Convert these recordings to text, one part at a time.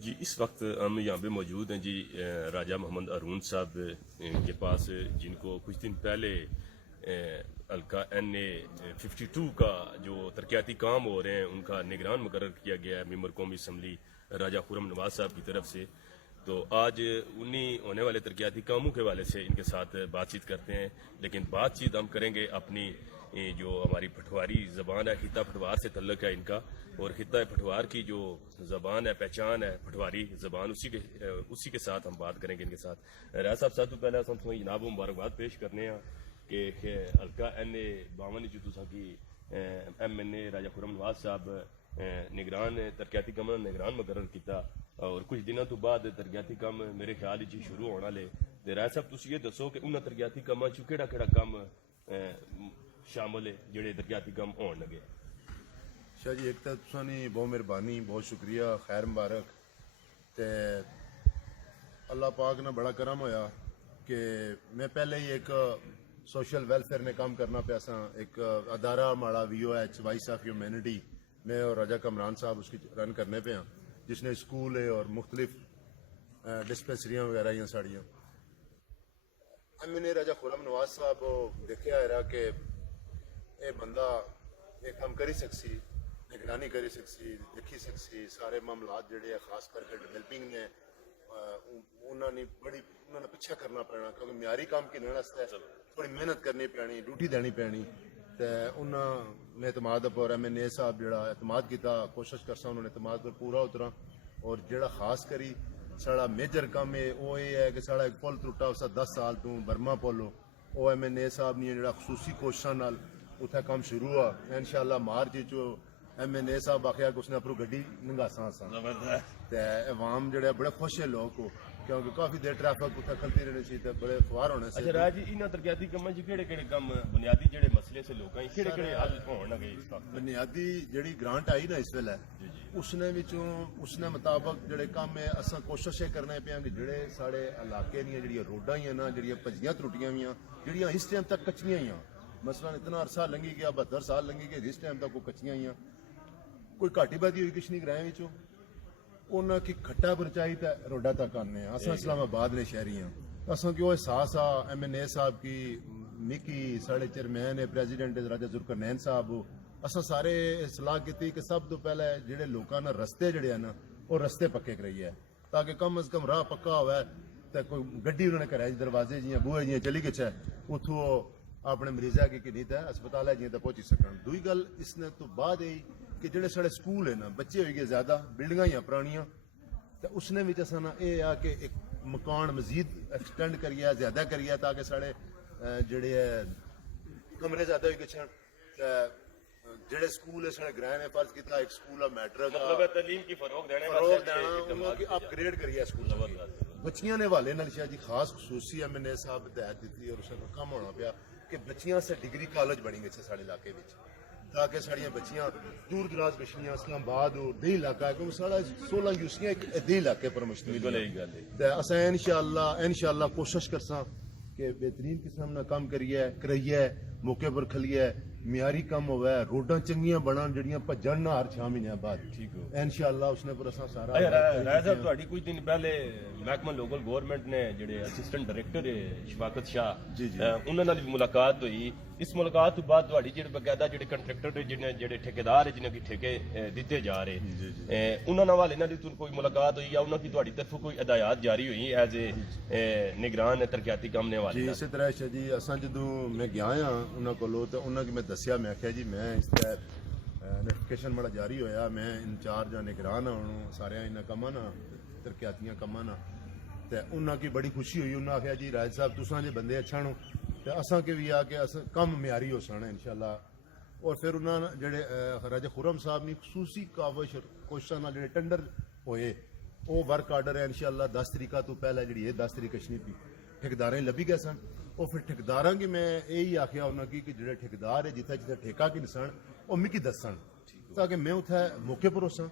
जी इस वक्त हम यहाँ पे मौजूद हैं जी राजा मोहम्मद अरून साहब के पास, जिनको कुछ दिन पहले हल्का NA 52 का जो तरक्याती काम हो रहे हैं उनका निगरान मुकर्रर किया गया है मेंबर कौमी असम्बली राजा खुर्रम नवाज साहब की तरफ से। तो आज उन्हीं होने वाले तरक्याती कामों के हवाले से इनके साथ बातचीत करते हैं, लेकिन बातचीत हम करेंगे अपनी जो हमारी पटवारी ज़बान है, खिता पटवार से तल्लक है इनका, और खिता पटवार की जो ज़बान है, पहचान है पटवारी ज़बान, उसी के साथ हम बात करेंगे इनके साथ। राज साहब सब तो पहले हम जनाब मुबारकबाद पेश करने हैं कि हल्का NA 52 जो तुसा की MNA राजा खुर्रम नवाज साहब निगरान तरक्याती कम निगरान मुकर्रर किया, और कुछ दिनों तो बाद तरक्याती कम मेरे ख्याल च शुरू होने वाले। तो राज साहब तुम ये दसो कि उन्होंने तरक्याती कामों च केड़ा कम शामिल है जेडे तरक्याती कम होने लगे? शाह जी, एक तो तुसानी बहुत मेहरबानी, बहुत शुक्रिया, खैर मुबारक। ते अल्लाह पाक ने बड़ा करम होया कि मैं पहले ही एक सोशल वेलफेयर ने काम करना पाया सा, एक अदारा माड़ा VOH वॉइस ऑफ ह्यूमैनिटी, मैं और राजा कमरान साहब उसकी रन करने पे हैं, जिसने स्कूल है और मुख्तलिफ डिस्पेंसरियाँ वगैरह या साड़ियाँ। मैंने राजा खुर्रम नवाज साहब देखा है कि ये बंदा ये काम करी सकसी, निगरानी करी सकसी, देखी सकसी, सारे मामलात जड़े खास करके डेवलपिंग ने उन्होंने पिछा करना पैना, क्योंकि म्यारी काम करने वास्ते थोड़ी मेहनत करनी पैनी, ड्यूटी देनी पैनी। तो उन्होंने एतमाद पर MNA साहब जड़ा एतमाद किया, कोशिश करसा उन्होंने एतमाद पर पूरा उतरा। और जड़ा खास करी साड़ा मेजर काम है वो ये है कि साड़ा एक पुल त्रुटा उस 10 साल तू बर्मा पुल हो, वो MNA साहब ने जड़ा खसूसी कोशिशों नाल उत्थे काम शुरू हुआ। इंशाअल्लाह मार्च जो MNA साहब आखिया कि उसने अपनी गड्डी नंगासा सा, ते अवाम जड़े बड़े खुश है लोग को, क्योंकि काफी देर ट्रैफिक उत्थे खलती रहनी सी, ते बड़े ख्वार होने से। अच्छा राज जी, इन तरक्याती कमां च केड़े कम बुनियादी जेडे मसले से लोकां केड़े हल होण लगे? इसका बुनियादी जड़ी ग्रांट आई ना इस वेले उसने मुताबिक जड़े काम है असा कोशिश ये करने पे कि जड़े साढ़े इलाके दियां जड़ियां रोडां ही ना, जड़ियां भजियां त्रुटियां हुई जड़ियां इस टाइम तक कच्चियां ही, मसलन इतना अरसा लंघी गया, 72 साल लंघी गए, जिस टाइम तक वो कच्चियां ही, कोई घाटी बादी हुई किश नहीं ग्राएं विचों उन्होंने की खट्टा परचाई तो रोडा तक आने। असा इस्लामाबाद ने शहरी हाँ, असा कि वो एहसास आ MNA साहब की, मिकी साढ़े चेयरमैन है, प्रेजिडेंट राजा जुल्करनैन साहब, असा सारे सलाह की कि सब तो पहले जेडे लोगों ने रस्ते जड़े ना वो रस्ते पक्के कराइए, ताकि कम अज कम राह पक्का होवे तो कोई गड्डी उन्होंने घर दरवाजे जियां बूहे जियां चली गई है, उतों अपने मरीजा की नहीं तो अस्पताल है जियां पहुंची सकन। दूई गल इसने तो बाद यही कि जेडे साढ़े स्कूल है ना, बच्चे हो गए ज्यादा, बिल्डिंगां ही पुरानियां, तो उसने भी असा ना ये आ कि एक मकान मजीद एक्सटेंड करिए, ज्यादा करिए, ताकि साढ़े जेडे कमरे ज्यादा हो गए। जेडे स्कूल है साढ़े ग्रां ने फर्ज किया एक स्कूल है मैट्रिक मतलब तालीम की फरोग देना, अपग्रेड करिए स्कूल बच्चियां ने हवाले नाल शाह जी खास खसूसी MNA साहब हिदायत दी और उसका कम होना पाया कि बच्चियां से डिग्री कॉलेज बनी गए साढ़े इलाके में, ताकि साड़ियां बच्चियां दूर दराज बच्चियां इस्लामाबाद और दे इलाका है, क्योंकि साढ़ा 16 यूसियां दे इलाके पर मुश्तमिल है। अस इंशाअल्लाह कोशिश करसा कि बेहतरीन किस्म ना काम कराइए, मौके पर खलिए, म्यारी कम होवे, रोडां चंगियां बनन जड़ियां भजन ना हर 6 महीने बाद, ठीक हो इंशाअल्लाह उसने पर असा सारा। राय साहब तुहाडी कुछ दिन पहले महकमा लोकल गवर्नमेंट ने जेडे असिस्टेंट डायरेक्टर है शफाकत शाह उन्हां नाल भी मुलाकात हुई। इस मुलाकात तो बाद तुहाडी जेडे बकायदा जेडे कंट्रैक्टर जेडे ठेकेदार है जिन्हां की ठेके दिते जा रहे उन्हां नाल हवाले नाल कोई मुलाकात हुई या उन्हां की तुहाडी तरफों कोई हिदायत जारी हुई एज ए निगरान तरक्याती कम ने वाले? इस तरह शाह जी असा जदों मैं गया हाँ उन्होंने कोलों तो उन्होंने मैं दसिया, मैं आख्या जी मैं इस नोटिफिकेशन बड़ा जारी होया, मैं इंचार्ज हाँ निगरान हाँ सारे इन्होंने कमा ना तरक्यातियां कमा ना, तो उन्होंने की बड़ी खुशी हुई। उन्होंने आख्या जी राज साहब तुसा जे बंदे अच्छा हो तो असा के भी आ कि अस कम म्यारी हो सन इंशाअल्लाह। और फिर उन्होंने जेडे राजा खुर्रम साहब ने खसूसी काविश कोशिशों नाल जेडे टेंडर होए वो वर्क आर्डर है इंशाअल्लाह 10 तरीका तो पहले जी 10 तरीक कशनी पी ठेकेदारें लभी गए सन। और फिर ठेकेदारां की मैं यही आख्या उन्होंने कि जो ठेकेदार है जिथे जिथे ठेका की सन वो मिकी दसन, ताकि मैं उत्थे मौके पर होसा।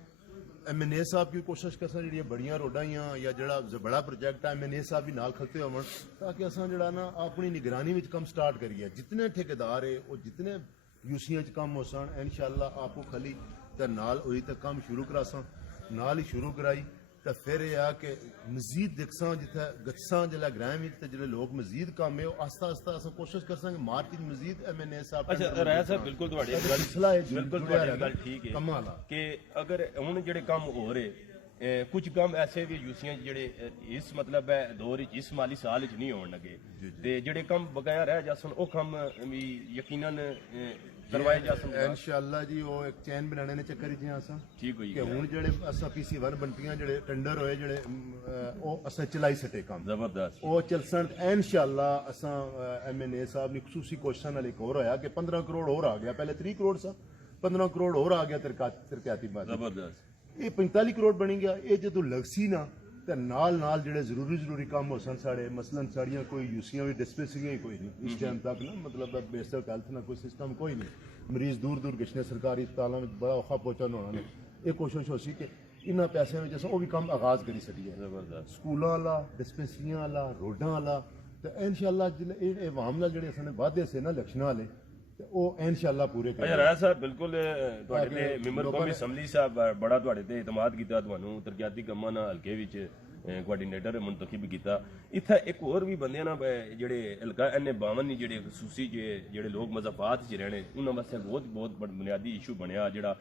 MNA साहब की कोशिश करसा जी बड़िया रोडां या जड़ा बड़ा प्रोजेक्ट है MNA साहब भी नाल खलते होवन, ताकि असा जड़ा ना अपनी निगरानी में कम स्टार्ट करिए। जितने ठेकेदार है वो जितने यूसियां कम हो सन इंशाअल्लाह आपको खली तो नाल हुई तो काम शुरू करासा, नाल ही शुरू कराई तो फिर यह आ कि मजीद दिखसा जिथे गच्छा जिला ग्रां विच ते जिहड़े लोग मजीद कम है वो आस्ता आस्ता अस कोशिश कर सकें मार्च च मजीद MNA साहब अच्छा राय साहब बिल्कुल ਤੁਹਾਡੀ सिलसिला है बिल्कुल जुड़िया ਤੁਹਾਡੀ रहना ਗੱਲ ਠੀਕ ਹੈ कम्मां दा ਕਿ ਅਗਰ ਹੁਣ ਜਿਹੜੇ ਕੰਮ ਹੋ ਰਹੇ ਕੁਝ ਕੰਮ ਐਸੇ ਵੀ ਯੂਸੀਆਂ ਜਿਹੜੇ ਇਸ ਮਤਲਬ ਹੈ ਦੌਰ ਵਿੱਚ ਇਸ ਮਾਲੀ ਸਾਲ ਵਿੱਚ ਨਹੀਂ ਹੋਣ ਲੱਗੇ ਤੇ ਜਿਹੜੇ ਕੰਮ ਬਕਾਇਆ ਰਹਿ ਜਾਸਨ ਉਹ ਕੰਮ ਵੀ ਯਕੀਨਨ ਕਰਵਾਏ ਜਾਸਨ इंशाअल्लाह जी वो एक चैन बनाने ने चक्कर च असां ਠੀਕ ਹੋਈ कि हुण जेह्ड़े असां PC1 बनतियां जेह्ड़े टेंडर होए जेह्ड़े ओह् असां चलाई सटे कम्म ਜ਼ਬਰਦस्त ਉਹ ਚਲਸਣ ਇਨਸ਼ਾਅੱਲਾ ਅਸਾਂ MNA ਸਾਹਿਬ ਨੇ ਖਸੂਸੀ ਕੋਸ਼ਿਸ਼ਾਂ ਨਾਲ ਇੱਕ ਹੋਰ ਹੋਇਆ ਕਿ 15 ਕਰੋੜ ਹੋਰ ਆ ਗਿਆ ਪਹਿਲੇ 30 ਕਰੋੜ ਸੀ 15 ਕਰੋੜ ਹੋਰ ਆ ਗਿਆ ਤਰਕਾਤੀ ਬਾਤ ਜ਼ਬਰਦਸਤ ਇਹ 45 ਕਰੋੜ ਬਣੀ ਗਿਆ ਇਹ ਜਦੋਂ ਲਗਸੀ ਨਾ ਤੇ ਨਾਲ ਜਿਹੜੇ ਜ਼ਰੂਰੀ ਕੰਮ ਹੋ ਸਨ ਸਾਡੇ ਮਸਲਨ ਸਾੜੀਆਂ ਕੋਈ ਯੂਸੀਆਂ ਵੀ ਡਿਸਪੈਂਸਰੀਆਂ ਹੀ ਕੋਈ ਨਹੀਂ ਇਸ ਟਾਈਮ ਤੱਕ ਨਾ ਮਤਲਬ ਬੇਸਿਕ ਹੈਲਥ ਨਾ ਕੋਈ ਸਿਸਟਮ ਕੋਈ ਨਹੀਂ ਮਰੀਜ਼ ਦੂਰ ਗਸ਼ਨੇ ਸਰਕਾਰੀ ਹਸਪਤਾਲਾਂ ਵਿੱਚ ਬੜਾ ਔਖਾ ਪਹੁੰਚਣ ਹੋਣਾ ਨੇ ਇਹ ਕੋਸ਼ਿਸ਼ ਹੋ ਸੀ ਕਿ ਇਹਨਾਂ ਪੈਸਿਆਂ ਵਿੱਚ ਅਸਾਂ ਉਹ ਵੀ ਕੰਮ ਆਗਾਜ਼ ਕਰੀ ਸਕੀਏ ਜ਼ਬਰਦਸਤ ਸਕੂਲਾਂ ਵਾਲਾ ਡਿਸਪੈਂਸਰੀਆਂ ਵਾਲਾ ਰੋਡਾਂ ਵਾਲਾ ਤੇ ਇਨਸ਼ਾਅੱਲਾ ਜਿਹੜੇ ਇਹ ਆਵਾਮ ਨਾਲ ਜਿਹੜੇ ਅਸਾਂ ਵਾਅਦੇ ਸੇ ਨਾ ਇਲੈਕਸ਼ਨਾਂ ਵਾਲੇ ਤੇ ਉਹ ਇਨਸ਼ਾਅੱਲਾ ਪੂਰੇ ਅੱਛਾ ਕਰਾਂਗੇ ਰਾਜ ਸਾਹਿਬ ਬਿਲਕੁਲ ਤੁਹਾਡੇ ਤੇ ਮੈਂਬਰ ਕੌਮੀ ਅਸੈਂਬਲੀ ਸਾਹਿਬ ਬੜਾ ਤੁਹਾਡੇ ਤੇ ਇਤਮਾਦ ਕੀਤਾ ਤੁਹਾਨੂੰ ਤਰੱਕੀਆਤੀ ਕੰਮਾਂ ਨਾਲ ਹਲਕੇ ਵਿੱਚ ਕੋਆਰਡੀਨੇਟਰ ਮੁੰਤਖਬ ਕੀਤਾ ਇੱਥੇ ਇੱਕ ਹੋਰ ਵੀ ਬੰਦੇ ਨਾ ਜਿਹੜੇ ਹਲਕਾ NA 52 ਨਹੀਂ ਜਿਹੜੇ ਖਸੂਸੀ ਜਿਹੜੇ ਲੋਕ ਮਜ਼ਾਫਾਤ 'ਚ ਰਹਿਣੇ ਉਹਨਾਂ ਵਾਸਤੇ ਬਹੁਤ ਬੁਨਿਆਦੀ ਇਸ਼ੂ ਬਣਿਆ ਜਿਹੜਾ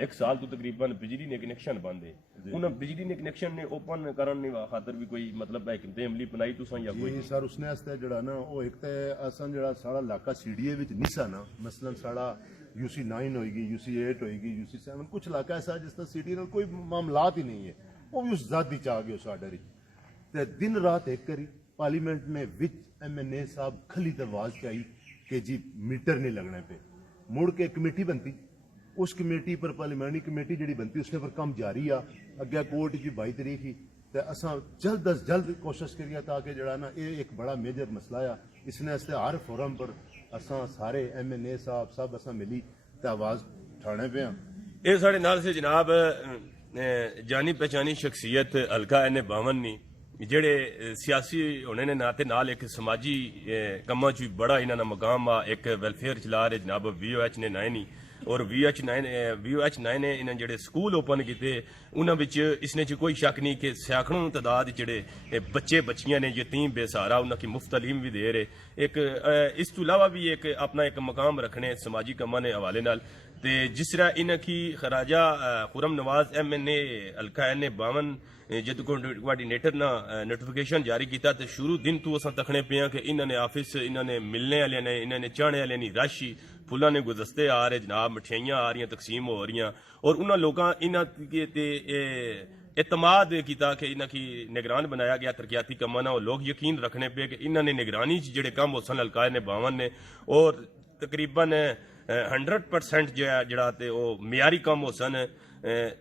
ਇੱਕ ਸਾਲ ਤੋਂ ਤਕਰੀਬਨ ਬਿਜਲੀ ਨੇ ਕਨੈਕਸ਼ਨ ਬੰਦ ਹੈ ਉਹਨਾਂ ਬਿਜਲੀ ਨੇ ਕਨੈਕਸ਼ਨ ਨੇ ਓਪਨ ਕਰਨ ਦੀ ਖਾਤਰ ਵੀ ਕੋਈ ਮਤਲਬ ਹੈ ਕਿ ਅਮਲੀ ਬਣਾਈ ਤੁਸੀਂ ਜਾਂ ਕੋਈ ਜੀ ਸਰ ਉਸਨੇ ਵਾਸਤੇ ਜਿਹੜਾ ਨਾ ਉਹ ਇੱਕ ਤੇ ਅਸਾਂ ਜਿਹੜਾ ਸਾਡਾ ਇਲਾਕਾ CDA ਵਿੱਚ ਨਿਸਾ ਨਾ ਮਸਲਨ ਸਾਡਾ UC9 ਹੋਏਗੀ UC8 ਹੋਏਗੀ UC7 ਕੁਝ ਇਲਾਕਾ ਐਸਾ ਜਿਸ ਦਾ ਸਿਟੀ ਨਾਲ ਕੋਈ ਮਾਮਲਾਤ ਹੀ ਨਹੀਂ ਹੈ ਉਹ ਵੀ ਉਸ ਜ਼ਾਦੀ ਚ ਆ ਗਏ ਸਾਡੇ ਵਿੱਚ ਤੇ ਦਿਨ ਰਾਤ ਇੱਕ ਕਰੀ ਪਾर्लियामेंट में विच MNA साहब खली तो आवाज चाहिए कि जी मीटर नहीं लगने पे मुड़ के कमेटी बनती उस कमेटी पर पार्लियामेंट्री कमेटी जी बनती उसके पर काम जारी आ अगे कोर्ट की 22 तारीख ही तो असा जल्द अज जल्द कोशिश करिए ताकि जरा ना ये एक बड़ा मेजर मसला आ इसने हर फोरम पर असा सारे MNA साहब सब असा मिली तो आवाज उठाने पे ਇਹ ਸਾਡੇ ਨਾਲ ਸੇ ਜਨਾਬ ਜਾਨੀ ਪਛਾਣੀ ਸ਼ਖਸੀਅਤ ਹਲਕਾ NA 52 ਨਹੀਂ ਜਿਹੜੇ ਸਿਆਸੀ ਹੋਣੇ ਨੇ ਨਾਤੇ ਨਾਲ ਇੱਕ ਸਮਾਜੀ ਕੰਮਾਂ 'ਚ ਵੀ ਬੜਾ ਇਹਨਾਂ ਦਾ ਮਕਾਮ ਆ ਇੱਕ ਵੈਲਫੇਅਰ ਚਲਾ ਰਹੇ ਜਨਾਬ VOH ਨੇ 9 ਨਹੀਂ ਔਰ VOH9 ਨੇ ਇਹਨਾਂ ਜਿਹੜੇ ਸਕੂਲ ਓਪਨ ਕੀਤੇ ਉਹਨਾਂ ਵਿੱਚ ਇਸਨੇ 'ਚ ਕੋਈ ਸ਼ੱਕ ਨਹੀਂ ਕਿ ਸੈਂਕੜੋਂ ਤਾਦਾਦ ਜਿਹੜੇ ਬੱਚੇ ਬੱਚੀਆਂ ਨੇ ਯਤੀਮ ਬੇਸਹਾਰਾ ਉਹਨਾਂ ਦੀ ਮੁਫਤ ਤਾਲੀਮ ਵੀ ਦੇ ਰਹੇ ਇੱਕ ਇਸ ਤੋਂ ਇਲਾਵਾ ਵੀ ਇੱਕ ਆਪਣਾ ਇੱਕ ਮਕਾਮ ਰੱਖਣੇ ਸਮਾਜੀ ਕੰਮਾਂ ਦੇ ਹਵਾਲੇ ਨਾਲ ਤੇ ਜਿਸ ਤਰ੍ਹਾਂ ਇਹਨਾਂ ਕੀ ਖਰਾਜਾ ਖੁਰਮ ਨਵਾਜ਼ MNA ਹਲਕਾ NA 52 जब कोआर्डीनेटर ना नोटिफिकेशन जारी किया तो शुरू दिन तो अस तकने पे कि इन्होंने ऑफिस इन्होंने मिलने वाले ने इन्होंने चाहने वाले नहीं राशि फुलों ने गुलदस्ते आ रहे जनाब मठियाइयां आ रही तकसीम हो रही और उन्होंने लोगों एतमाद किया कि इन्हों की निगरान बनाया गया तरक्याती कमां ना लोग यकीन रखने पे कि इन्होंने निगरानी जोड़े कम हो सन हल्का NA 52 ने और तकरीबन 100% जो है जरा मियारी कम हो सन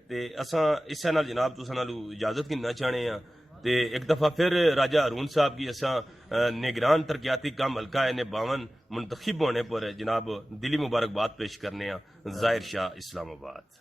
ਤੇ ਅਸਾਂ ਇਸੇ ਨਾਲ ਜਨਾਬ ਤੁਸਾਂ ਨਾਲੋਂ ਇਜਾਜ਼ਤ ਕਿੰਨਾ ਚਾਹਣੇ ਆ ਤੇ ਇੱਕ ਦਫਾ ਫਿਰ ਰਾਜਾ ਹरून साहब की असा निगरान तरक्याती काम हल्का NA 52 मुंतखब होने पर जनाब दिली मुबारकबाद पेश करने जाहिर शाह इस्लामाबाद।